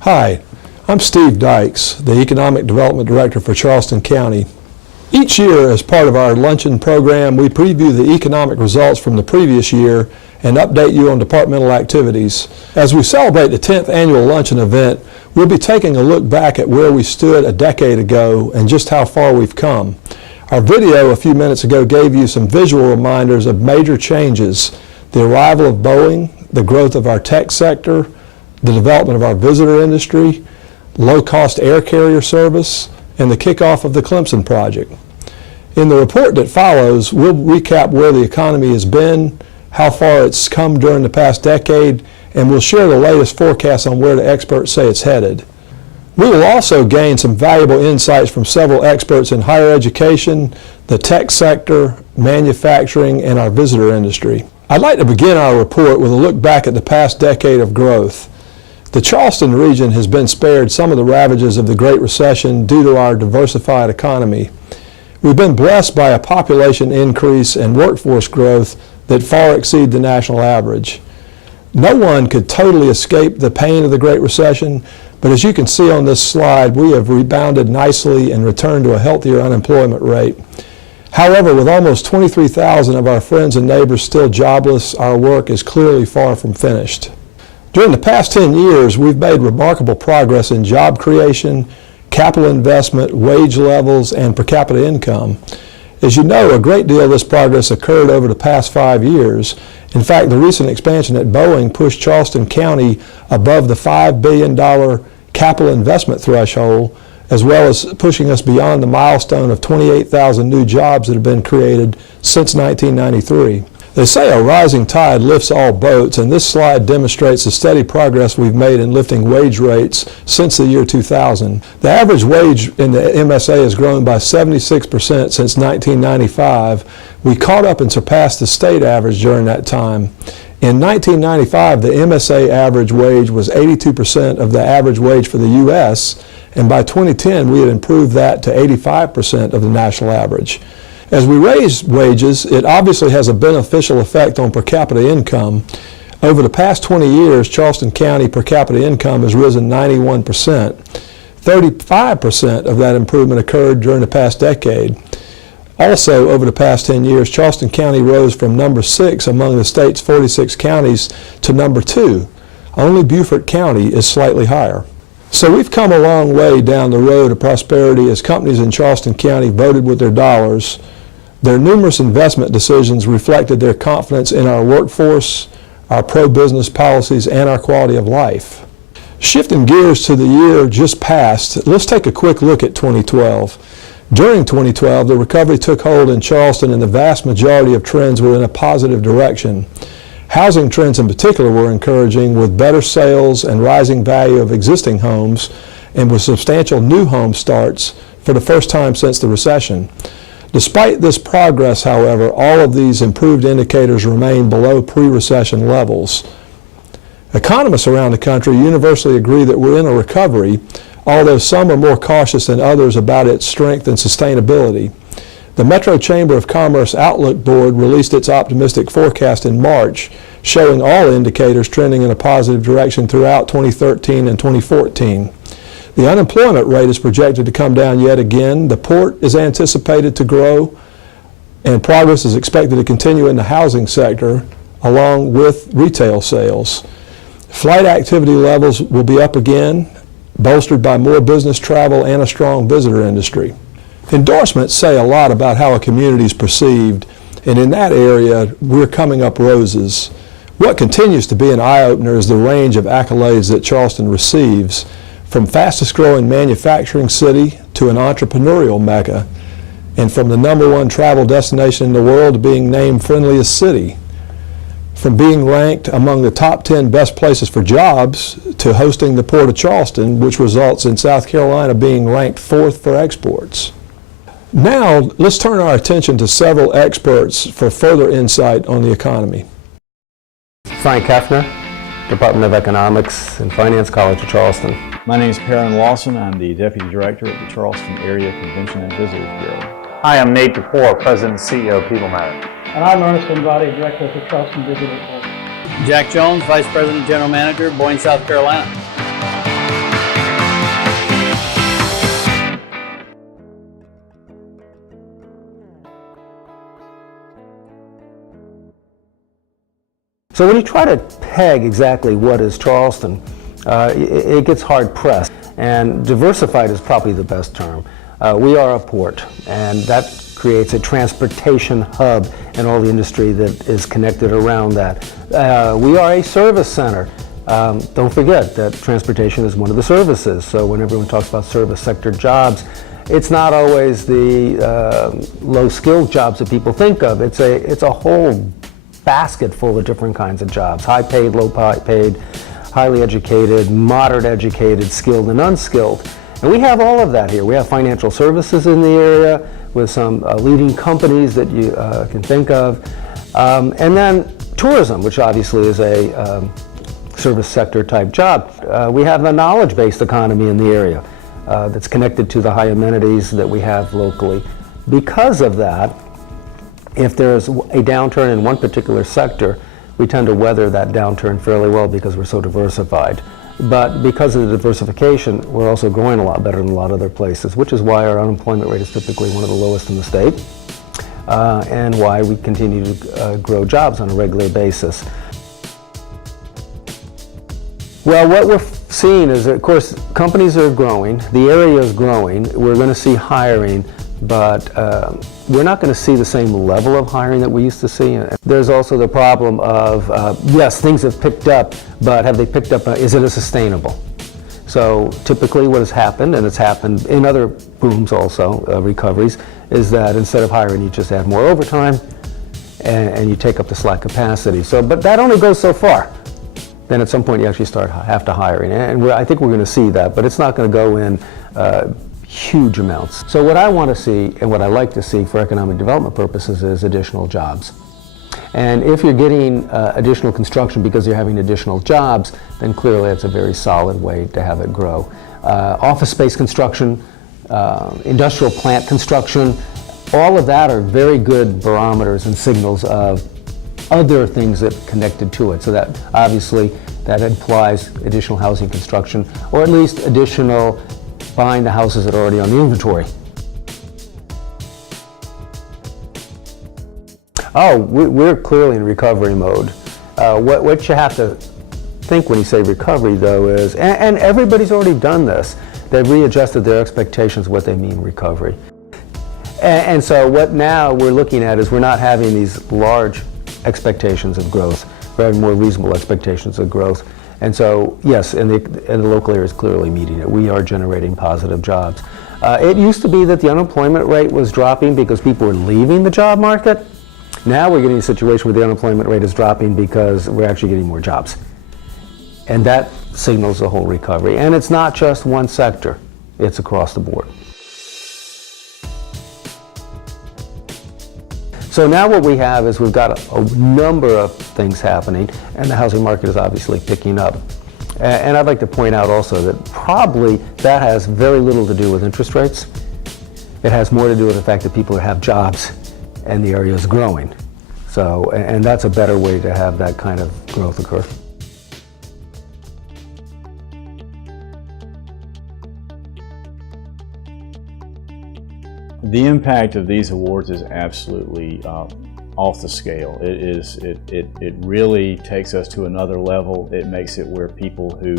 Hi, I'm Steve Dykes, the Economic Development Director for Charleston County. Each year, as part of our luncheon program, we preview the economic results from the previous year and update you on departmental activities. As we celebrate the 10th annual luncheon event, we'll be taking a look back at where we stood a decade ago and just how far we've come. Our video a few minutes ago gave you some visual reminders of major changes: the arrival of Boeing, the growth of our tech sector, the development of our visitor industry, low-cost air carrier service, and the kickoff of the Clemson project. In the report that follows, we'll recap where the economy has been, how far it's come during the past decade, and we'll share the latest forecasts on where the experts say it's headed. We will also gain some valuable insights from several experts in higher education, the tech sector, manufacturing, and our visitor industry. I'd like to begin our report with a look back at the past decade of growth. The Charleston region has been spared some of the ravages of the Great Recession due to our diversified economy. We've been blessed by a population increase and workforce growth that far exceed the national average. No one could totally escape the pain of the Great Recession, but as you can see on this slide, we have rebounded nicely and returned to a healthier unemployment rate. However, with almost 23,000 of our friends and neighbors still jobless, our work is clearly far from finished. During the past 10 years, we've made remarkable progress in job creation, capital investment, wage levels, and per capita income. As you know, a great deal of this progress occurred over the past 5 years. In fact, the recent expansion at Boeing pushed Charleston County above the $5 billion capital investment threshold, as well as pushing us beyond the milestone of 28,000 new jobs that have been created since 1993. They say a rising tide lifts all boats, and this slide demonstrates the steady progress we've made in lifting wage rates since the year 2000. The average wage in the MSA has grown by 76% since 1995. We caught up and surpassed the state average during that time. In 1995, the MSA average wage was 82% of the average wage for the U.S., and by 2010, we had improved that to 85% of the national average. As we raise wages, it obviously has a beneficial effect on per capita income. Over the past 20 years, Charleston County per capita income has risen 91%. 35% of that improvement occurred during the past decade. Also, over the past 10 years, Charleston County rose from number 6 among the state's 46 counties to number 2. Only Beaufort County is slightly higher. So we've come a long way down the road of prosperity as companies in Charleston County voted with their dollars. Their numerous investment decisions reflected their confidence in our workforce, our pro-business policies, and our quality of life. Shifting gears to the year just past, let's take a quick look at 2012. During 2012, the recovery took hold in Charleston, and the vast majority of trends were in a positive direction. Housing trends in particular were encouraging, with better sales and rising value of existing homes, and with substantial new home starts for the first time since the recession. Despite this progress, however, all of these improved indicators remain below pre-recession levels. Economists around the country universally agree that we're in a recovery, although some are more cautious than others about its strength and sustainability. The Metro Chamber of Commerce Outlook Board released its optimistic forecast in March, showing all indicators trending in a positive direction throughout 2013 and 2014. The unemployment rate is projected to come down yet again. The port is anticipated to grow, and progress is expected to continue in the housing sector, along with retail sales. Flight activity levels will be up again, bolstered by more business travel and a strong visitor industry. Endorsements say a lot about how a community is perceived, and in that area, we're coming up roses. What continues to be an eye-opener is the range of accolades that Charleston receives, from fastest-growing manufacturing city to an entrepreneurial mecca, and from the #1 travel destination in the world to being named friendliest city. From being ranked among the top 10 best places for jobs to hosting the Port of Charleston, which results in South Carolina being ranked 4th for exports. Now, let's turn our attention to several experts for further insight on the economy. Frank Hefner, Department of Economics and Finance, College of Charleston. My name is Perrin Lawson. I'm the Deputy Director at the Charleston Area Convention and Visitors Bureau. Hi, I'm Nate DePore, President and CEO of People Matter. And I'm Ernest Invati, Director of the Charleston Visitor Board. Jack Jones, Vice President General Manager, Boyne, South Carolina. So when you try to peg exactly what is Charleston, it gets hard pressed, and diversified is probably the best term. We are a port, and that creates a transportation hub and all the industry that is connected around that. We are a service center. Don't forget that transportation is one of the services, so when everyone talks about service sector jobs, it's not always the low-skilled jobs that people think of. It's a whole basket full of different kinds of jobs: high-paid, low-paid, highly educated, moderate educated, skilled and unskilled. And we have all of that here. We have financial services in the area with some leading companies that you can think of. And then tourism, which obviously is a service sector type job. We have the knowledge-based economy in the area that's connected to the high amenities that we have locally. Because of that, if there's a downturn in one particular sector, we tend to weather that downturn fairly well because we're so diversified. But because of the diversification, we're also growing a lot better than a lot of other places, which is why our unemployment rate is typically one of the lowest in the state, and why we continue to grow jobs on a regular basis. Well, what we're seeing is that, of course, companies are growing, the area is growing, we're going to see hiring, but we're not going to see the same level of hiring that we used to see. There's also the problem of, yes, things have picked up, but have they picked up, is it sustainable? So typically what has happened, and it's happened in other booms also, recoveries, is that instead of hiring, you just add more overtime and you take up the slack capacity. So, but that only goes so far. Then at some point you actually have to hiring, and I think we're going to see that, but it's not going to go in huge amounts. So what I want to see, and what I like to see for economic development purposes, is additional jobs. And if you're getting additional construction because you're having additional jobs, then clearly it's a very solid way to have it grow. Office space construction, industrial plant construction, all of that are very good barometers and signals of other things that connected to it. So that obviously that implies additional housing construction, or at least additional buying the houses that are already on the inventory. Oh, we're clearly in recovery mode. What you have to think when you say recovery, though, is, and everybody's already done this, they've readjusted their expectations of what they mean recovery. And so what now we're looking at is we're not having these large expectations of growth. We're having more reasonable expectations of growth. And so, yes, and the local area is clearly meeting it. We are generating positive jobs. It used to be that the unemployment rate was dropping because people were leaving the job market. Now we're getting a situation where the unemployment rate is dropping because we're actually getting more jobs. And that signals the whole recovery. And it's not just one sector, it's across the board. So now what we have is we've got a number of things happening, and the housing market is obviously picking up. And I'd like to point out also that probably that has very little to do with interest rates. It has more to do with the fact that people have jobs and the area is growing. So, and that's a better way to have that kind of growth occur. The impact of these awards is absolutely off the scale. It really takes us to another level. It makes it where people who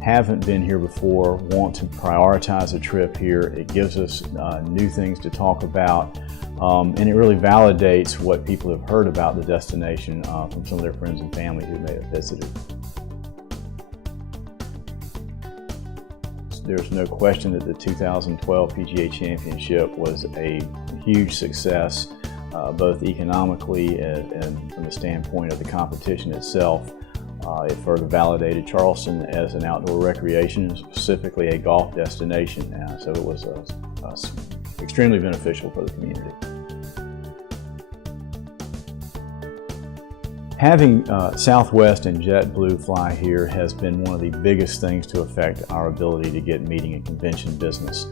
haven't been here before want to prioritize a trip here. It gives us new things to talk about, and it really validates what people have heard about the destination from some of their friends and family who may have visited. There's no question that the 2012 PGA Championship was a huge success, both economically and from the standpoint of the competition itself. It further validated Charleston as an outdoor recreation, and specifically a golf destination. So it was extremely beneficial for the community. Having Southwest and JetBlue fly here has been one of the biggest things to affect our ability to get meeting and convention business.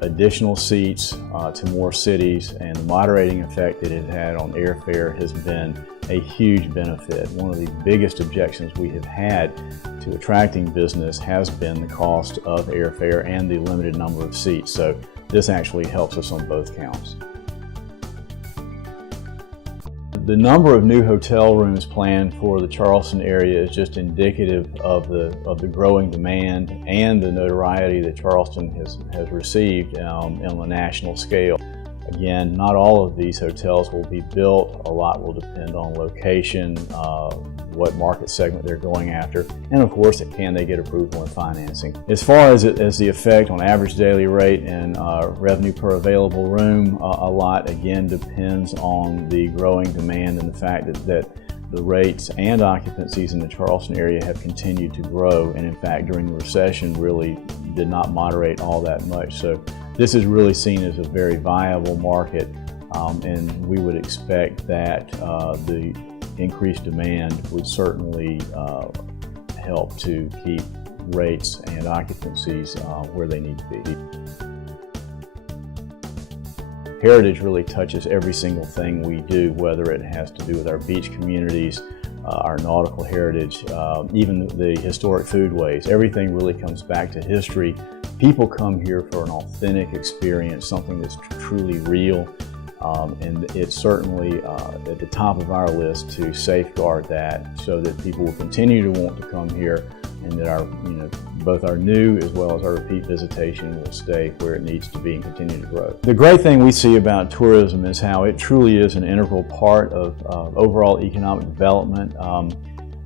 Additional seats to more cities and the moderating effect that it had on airfare has been a huge benefit. One of the biggest objections we have had to attracting business has been the cost of airfare and the limited number of seats. So this actually helps us on both counts. The number of new hotel rooms planned for the Charleston area is just indicative of the growing demand and the notoriety that Charleston has received on a national scale. Again, not all of these hotels will be built. A lot will depend on location, what market segment they're going after, and of course, can they get approval and financing. As far as the effect on average daily rate and revenue per available room, a lot again depends on the growing demand and the fact that the rates and occupancies in the Charleston area have continued to grow, and in fact during the recession really did not moderate all that much. So this is really seen as a very viable market, and we would expect that the increased demand would certainly help to keep rates and occupancies where they need to be. Heritage really touches every single thing we do, whether it has to do with our beach communities, our nautical heritage, even the historic foodways. Everything really comes back to history. People come here for an authentic experience, something that's truly real, and it's certainly at the top of our list to safeguard that so that people will continue to want to come here, and that both our new as well as our repeat visitation will stay where it needs to be and continue to grow. The great thing we see about tourism is how it truly is an integral part of overall economic development.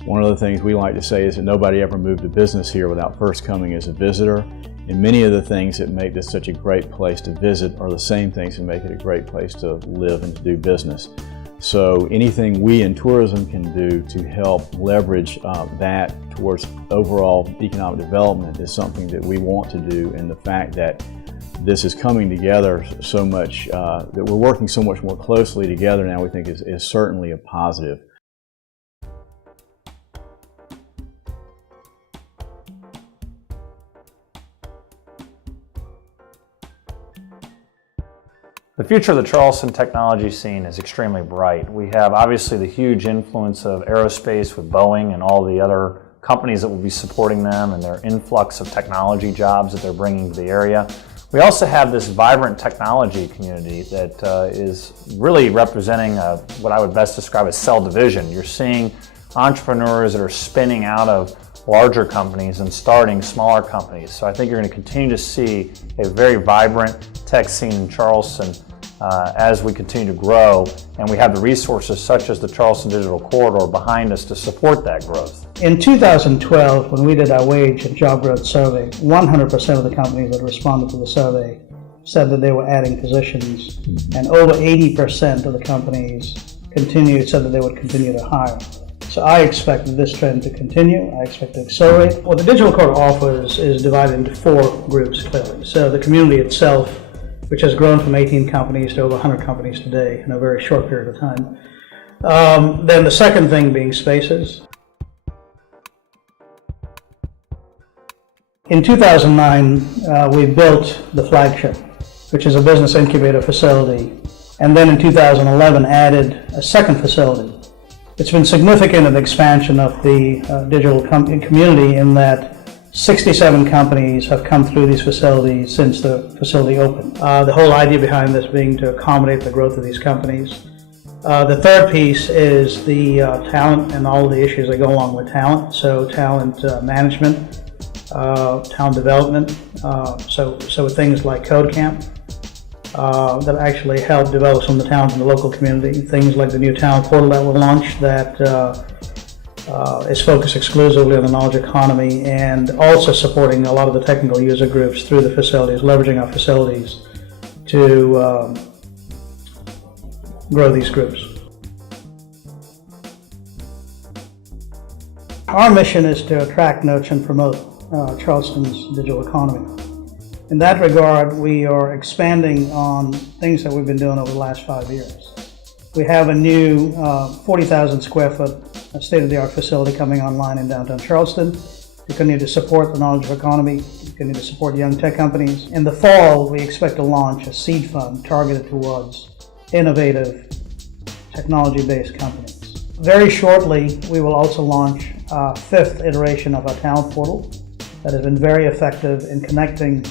One of the things we like to say is that nobody ever moved a business here without first coming as a visitor. And many of the things that make this such a great place to visit are the same things that make it a great place to live and to do business. So anything we in tourism can do to help leverage that towards overall economic development is something that we want to do. And the fact that this is coming together so much, that we're working so much more closely together now, we think is certainly a positive. The future of the Charleston technology scene is extremely bright. We have obviously the huge influence of aerospace with Boeing and all the other companies that will be supporting them and their influx of technology jobs that they're bringing to the area. We also have this vibrant technology community that is really representing what I would best describe as cell division. You're seeing entrepreneurs that are spinning out of larger companies and starting smaller companies. So I think you're going to continue to see a very vibrant tech scene in Charleston as we continue to grow, and we have the resources such as the Charleston Digital Corridor behind us to support that growth. In 2012, when we did our wage and job growth survey, 100% of the companies that responded to the survey said that they were adding positions, and over 80% of the companies said that they would continue to hire. So I expect this trend to continue. I expect to accelerate. What the Digital Corridor offers is divided into 4 groups, clearly. So the community itself, which has grown from 18 companies to over 100 companies today in a very short period of time. Then the second thing being spaces. In 2009, we built the flagship, which is a business incubator facility, and then in 2011 added a second facility. It's been significant in the expansion of the digital community in that 67 companies have come through these facilities since the facility opened. The whole idea behind this being to accommodate the growth of these companies. The third piece is the talent and all the issues that go along with talent. So talent management, talent development, so things like CodeCamp that actually help develop some of the talent in the local community. Things like the new talent portal that will launch that is focused exclusively on the knowledge economy, and also supporting a lot of the technical user groups through the facilities, leveraging our facilities to grow these groups. Our mission is to attract, nurture, and promote Charleston's digital economy. In that regard, we are expanding on things that we've been doing over the last 5 years. We have a new 40,000 square foot state-of-the-art facility coming online in downtown Charleston. We continue to support the knowledge economy, we continue to support young tech companies. In the fall, we expect to launch a seed fund targeted towards innovative technology-based companies. Very shortly, we will also launch our 5th iteration of our talent portal that has been very effective in connecting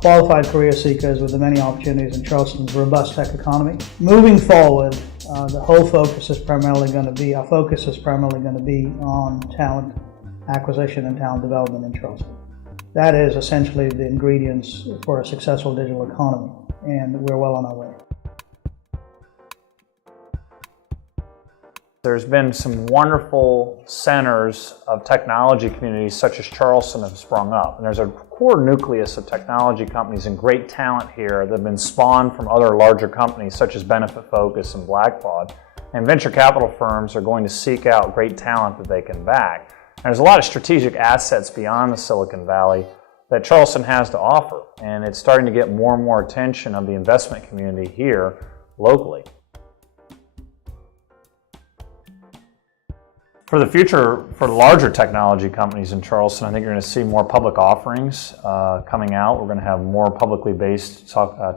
qualified career seekers with the many opportunities in Charleston's robust tech economy. Moving forward, The whole focus is primarily going to be, our focus is primarily going to be on talent acquisition and talent development in Charleston. That is essentially the ingredients for a successful digital economy, and we're well on our way. There's been some wonderful centers of technology communities such as Charleston have sprung up. And there's a core nucleus of technology companies and great talent here that have been spawned from other larger companies such as Benefitfocus and Blackbaud. And venture capital firms are going to seek out great talent that they can back. And there's a lot of strategic assets beyond the Silicon Valley that Charleston has to offer. And it's starting to get more and more attention of the investment community here locally. For the future, for larger technology companies in Charleston, I think you're going to see more public offerings coming out. We're going to have more publicly based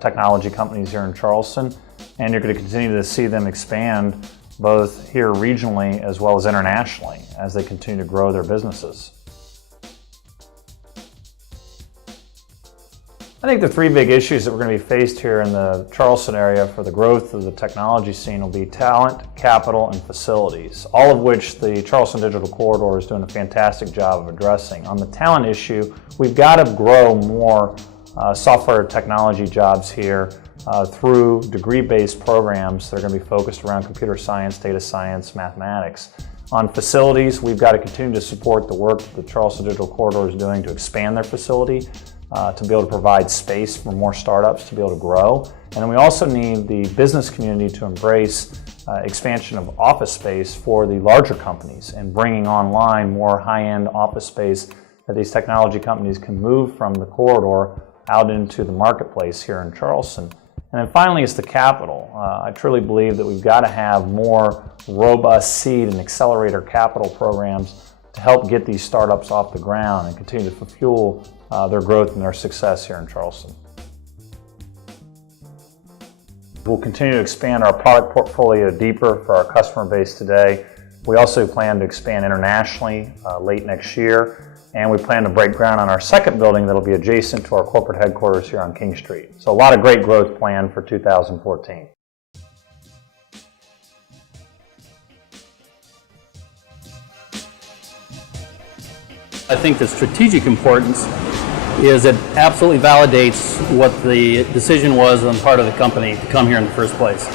technology companies here in Charleston, and you're going to continue to see them expand both here regionally as well as internationally as they continue to grow their businesses. I think the three big issues that we're going to be faced here in the Charleston area for the growth of the technology scene will be talent, capital, and facilities, all of which the Charleston Digital Corridor is doing a fantastic job of addressing. On the talent issue, we've got to grow more software technology jobs here through degree-based programs that are going to be focused around computer science, data science, mathematics. On facilities, we've got to continue to support the work that the Charleston Digital Corridor is doing to expand their facility, to be able to provide space for more startups to be able to grow. And then we also need the business community to embrace expansion of office space for the larger companies and bringing online more high-end office space that these technology companies can move from the corridor out into the marketplace here in Charleston. And then finally is the capital. I truly believe that we've got to have more robust seed and accelerator capital programs to help get these startups off the ground and continue to fuel their growth and their success here in Charleston. We'll continue to expand our product portfolio deeper for our customer base today. We also plan to expand internationally late next year, and we plan to break ground on our second building that'll be adjacent to our corporate headquarters here on King Street. So a lot of great growth planned for 2014. I think the strategic importance is it absolutely validates what the decision was on part of the company to come here in the first place.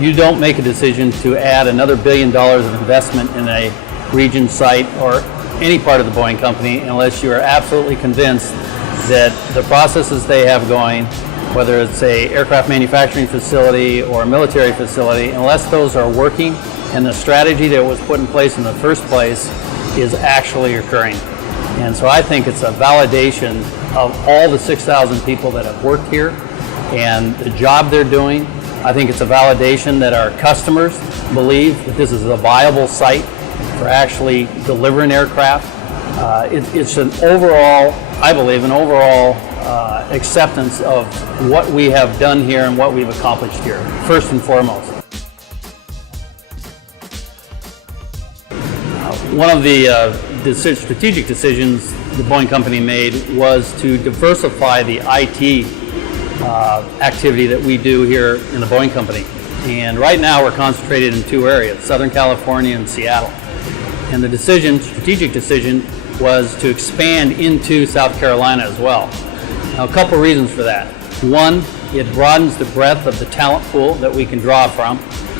You don't make a decision to add another $1 billion of investment in a region site or any part of the Boeing company unless you are absolutely convinced that the processes they have going, whether it's a aircraft manufacturing facility or a military facility, unless those are working and the strategy that was put in place in the first place is actually occurring. And so I think it's a validation of all the 6,000 people that have worked here and the job they're doing. I think it's a validation that our customers believe that this is a viable site for actually delivering aircraft. It's an overall, I believe, an overall acceptance of what we have done here and what we've accomplished here, first and foremost. One of the strategic decisions the Boeing company made was to diversify the IT activity that we do here in the Boeing company. And right now we're concentrated in two areas, Southern California and Seattle. And the strategic decision was to expand into South Carolina as well. Now, a couple reasons for that. One, it broadens the breadth of the talent pool that we can draw from.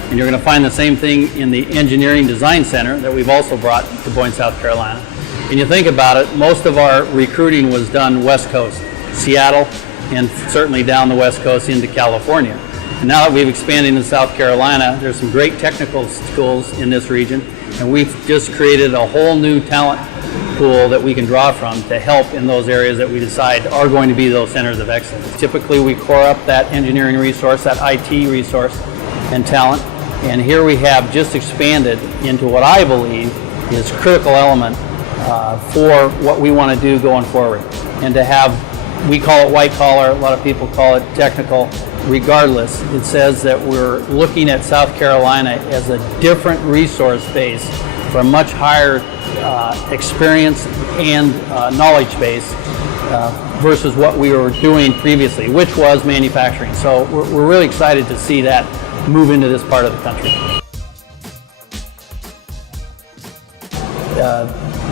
And you're going to find the same thing in the Engineering Design Center that we've also brought to Boeing, South Carolina. And you think about it, most of our recruiting was done West Coast, Seattle, and certainly down the West Coast into California. And now that we've expanded into South Carolina, there's some great technical schools in this region, and we've just created a whole new talent pool that we can draw from to help in those areas that we decide are going to be those centers of excellence. Typically, we core up that engineering resource, that IT resource and talent, and here we have just expanded into what I believe is a critical element for what we want to do going forward. And to have, we call it white collar, a lot of people call it technical. Regardless, it says that we're looking at South Carolina as a different resource base for a much higher experience and knowledge base versus what we were doing previously, which was manufacturing. So we're really excited to see that move into this part of the country.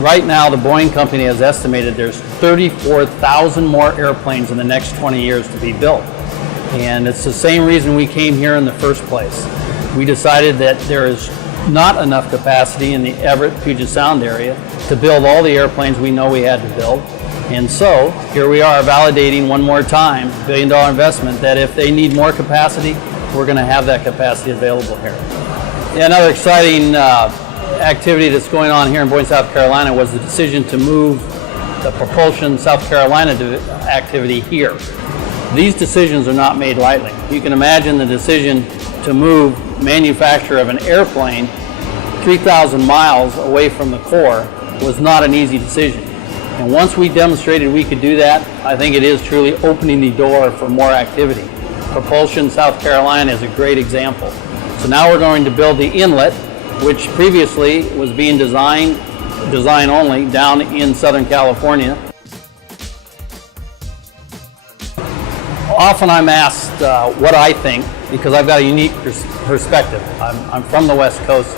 Right now, the Boeing Company has estimated there's 34,000 more airplanes in the next 20 years to be built. And it's the same reason we came here in the first place. We decided that there is not enough capacity in the Everett-Puget Sound area to build all the airplanes we know we had to build. And so here we are validating one more time, $1 billion investment, that if they need more capacity, we're going to have that capacity available here. Another exciting activity that's going on here in Boyne, South Carolina was the decision to move the Propulsion South Carolina activity here. These decisions are not made lightly. You can imagine the decision to move manufacture of an airplane 3,000 miles away from the core was not an easy decision. And once we demonstrated we could do that, I think it is truly opening the door for more activity. Propulsion South Carolina is a great example. So now we're going to build the inlet, which previously was being design only down in Southern California. Often I'm asked what I think, because I've got a unique perspective. I'm from the West Coast,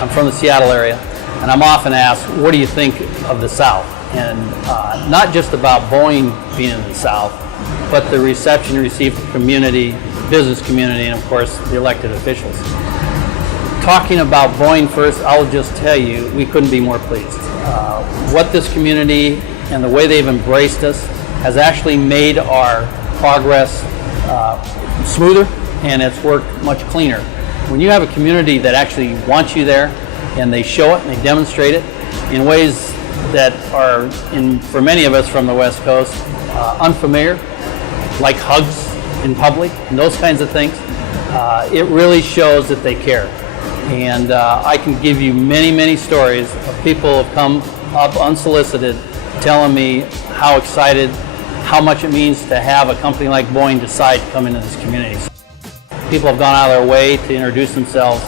I'm from the Seattle area, and I'm often asked, what do you think of the South? And not just about Boeing being in the South, but the reception received from community, business community, and of course the elected officials. Talking about Boeing first, I'll just tell you, we couldn't be more pleased. What this community and the way they've embraced us has actually made our progress smoother, and it's worked much cleaner. When you have a community that actually wants you there, and they show it and they demonstrate it in ways that are, for many of us from the West Coast, unfamiliar, like hugs in public and those kinds of things, it really shows that they care. And I can give you many, many stories of people who have come up unsolicited telling me how excited, how much it means to have a company like Boeing decide to come into this community. People have gone out of their way to introduce themselves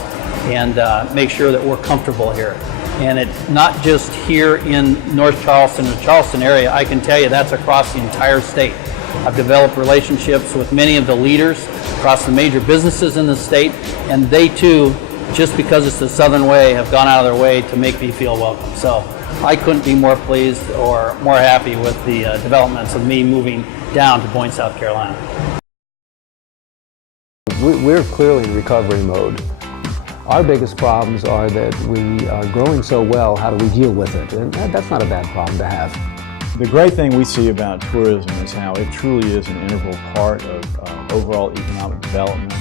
and make sure that we're comfortable here. And it's not just here in North Charleston, the Charleston area. I can tell you that's across the entire state. I've developed relationships with many of the leaders across the major businesses in the state, and they too, just because it's the Southern way, have gone out of their way to make me feel welcome. So I couldn't be more pleased or more happy with the developments of me moving down to Boyne, South Carolina. We're clearly in recovery mode. Our biggest problems are that we are growing so well, how do we deal with it? And that's not a bad problem to have. The great thing we see about tourism is how it truly is an integral part of overall economic development.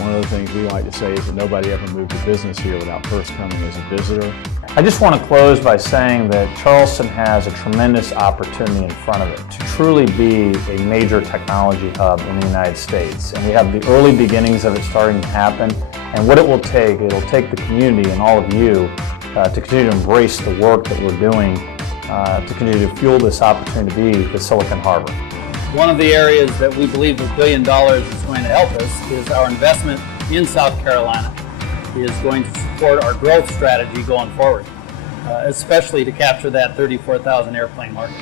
One of the things we like to say is that nobody ever moved a business here without first coming as a visitor. I just want to close by saying that Charleston has a tremendous opportunity in front of it to truly be a major technology hub in the United States. And we have the early beginnings of it starting to happen. And what it'll take the community and all of you to continue to embrace the work that we're doing to continue to fuel this opportunity to be the Silicon Harbor. One of the areas that we believe $1 billion is going to help us is our investment in South Carolina is going to support our growth strategy going forward, especially to capture that 34,000 airplane market.